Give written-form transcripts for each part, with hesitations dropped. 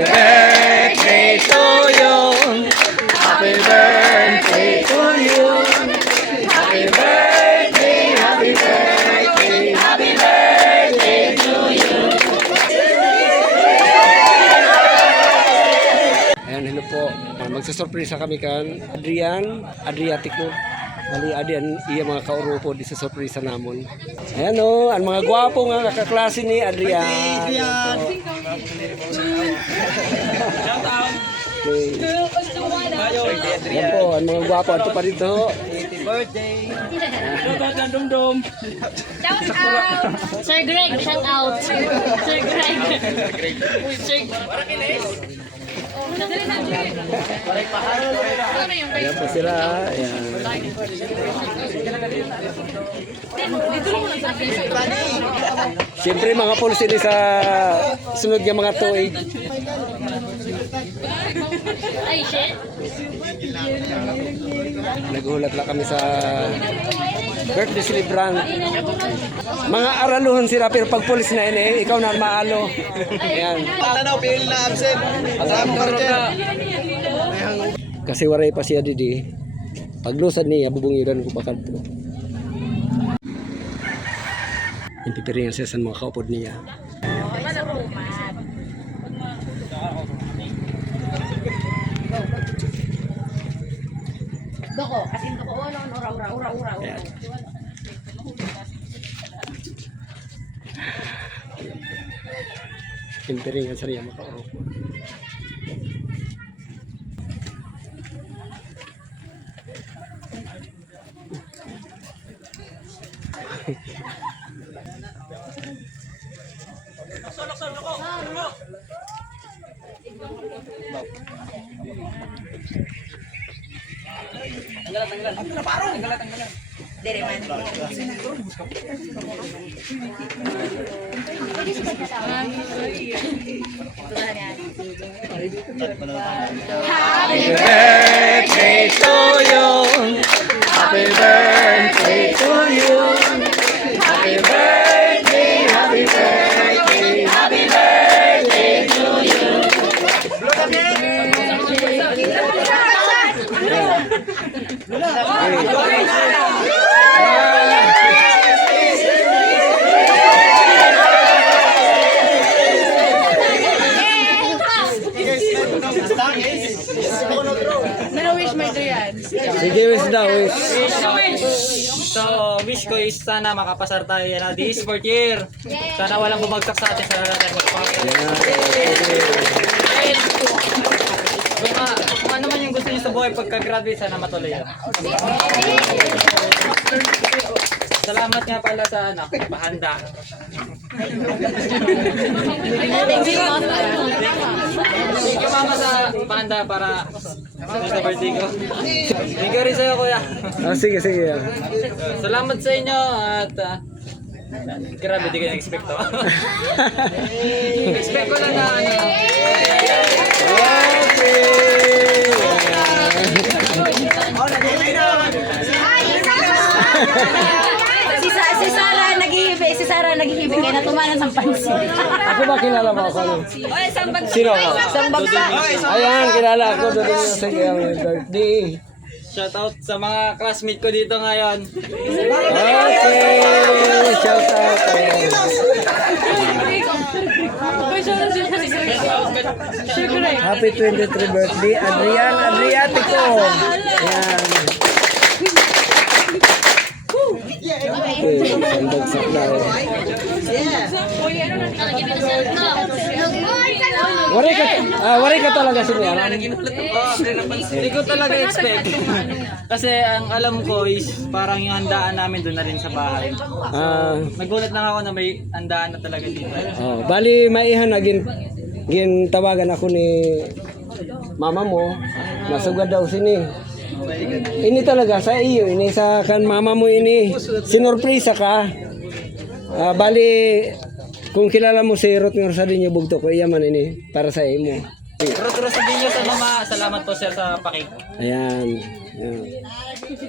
birthday to you. Happy birthday to you. Happy birthday, happy birthday, happy birthday to you. Ayan, hello po. Magsasurpresa kami kan Adriatico. Bali, Adrian, iya mga kaurupo di sa surpresa namon. Ayan o, ang mga gwapo nga kakaklase ni Adrian. Okay. Ayan po, ang mga gwapo. Ito pa dito. Happy birthday. Shout out! Sir Greg, shout out! Sir Greg! Sir Ayan po sila. Ayan. Siyempre mga police din sa sunod niya mga tuig. Ay, shit! Naghulat lang kami sa birthday celebrant. Mga araluhan sila pero pag police na ini, ikaw na maalo. Ayan. Tanaw, pili na absent. Alam mo ka. Kasi waray pa siya didi. Paglusad niya, bubungiran ko pa kanto. Impipiringan siya sa mga kaupod niya. Doko, asin doko, ura. Ayan. Impiringan sa niya mga kaupod. Happy birthday to you. Happy birthday to you. Happy birthday, happy birthday, happy birthday to you. Sige, wish daw, wish. So, wish ko is sana makapasar tayo na this fourth year. Sana walang bumagsak sa atin sa natin kung ano man yung gusto niyo sa buhay pagka-graduate, sana matuloy yan. Salamat nga pala sa anak, pahanda. Thank you mama sa pahanda para sa birthday ko. Thank you rin sa'yo kuya. Sige. Salamat sa inyo at grabe, di ko na-expect to. Expect ko lang na ano. Si Sarah naghihibi kaya natumanan sa pansin. Ako ba kilala mo ako? Sino ka? Sambagsa. Ayan, kilala ako. Doon sa birthday. Shout out sa mga classmate ko dito ngayon. Okay, shout out. Happy 23 birthday, Adrian Adriatico. Ayan. Okay, sandagsak na. Waray ka talaga siya. Hindi ko talaga expect. Kasi ang alam ko is parang yung handaan namin doon na rin sa bahay. Nagulat lang ako na may handaan na talaga dito. Bali, maihan na tawagan ako ni mama mo. Nasugad daw sini. Ini talaga sa iyo, ini sa kan mama mo ini. Sinurpresa ka. Bali, kung kilala mo si Ruth Rosadinho Bugto ko, iyaman ini para sa imo. Ruth Rosadinho sa mama, salamat po sir sa pakik. Ayan.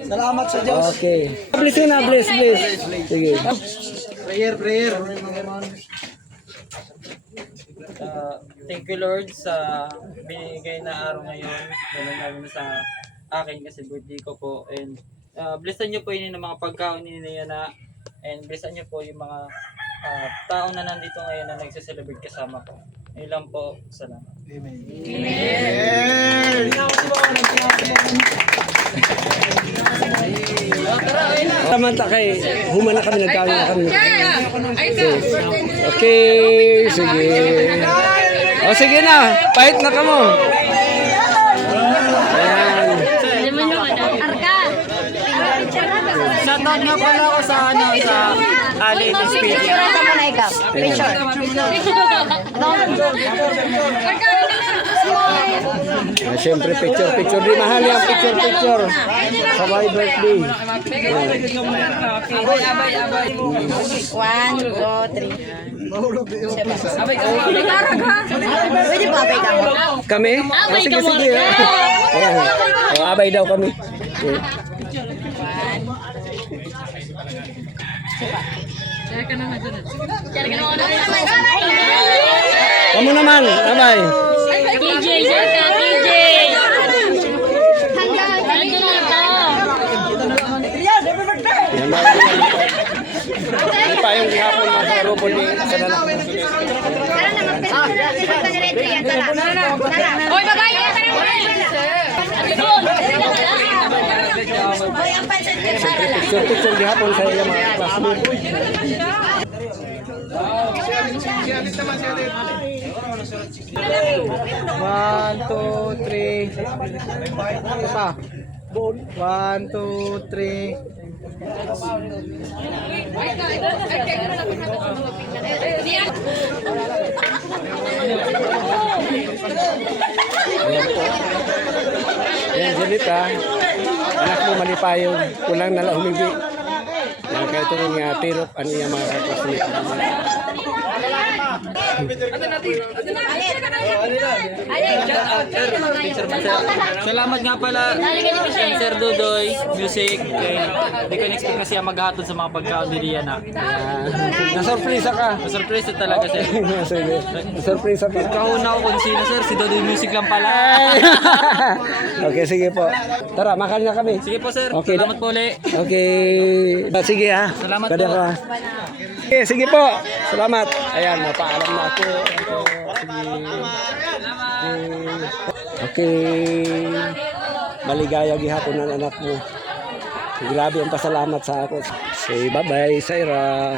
Salamat sa Diyos. Okay. Bless na, bless. Sige. Prayer. Thank you Lord sa binigay na araw ngayon, lalo na sa akin kasi birthday ko po. And blessan niyo po yun ng mga pagkaon ni Yana, and blessan niyo po yung mga tao na nandito ngayon na nagse-celebrate kasama ko. Yun lang po, salamat. Samanta kay humana kami nagkain na kami. Okay, sige. O sige na, pahit na kamo. Ayan. Shoutout nga pala ako sa Ali ng Spirit. Siyempre picture. Di mahal yung picture. Sa my birthday. 1, 2, 3. Pwede ba abay ka mo? Kami? Abay Sige, ka mo. sige. Ayan. O, abay daw kami. Okay. Kamu naman, abay. TJ, sir ka, TJ. Nandun na ito. Yan ba? Ano pa yung gihapon mo sa robot ni sa nanak? Hoy, babae! Picture gihapon sa iya mga classmate. One, two, three. Isa. 1, 2, 3. Ayan, Jelita. Anak mo malipayong. Kulang na lang humibi. Yan kaya ito yung tirok. Ano yung mga kaklasmate. Salamat nga pala Sir Dudoy Music. Hindi ko in-expect na siya maghatod sa mga pagkaon ni Yana. Nasurpresa ka. Surprise talaga sir. Sige. Surpresa ka. Kahuna ako kung sino sir, si Dudoy Music lang pala. Okay, sige po. Tara, makan na kami. Sige po sir, Okay, salamat po ulit. Okay. Sige ha. Salamat Kada po. ka. Okay, sige po. Salamat. Ayan, mapaalam na ako. Okay. Maligaya gihapon ang anak mo. Grabe ang pasalamat sa ako. Say bye-bye, Saira.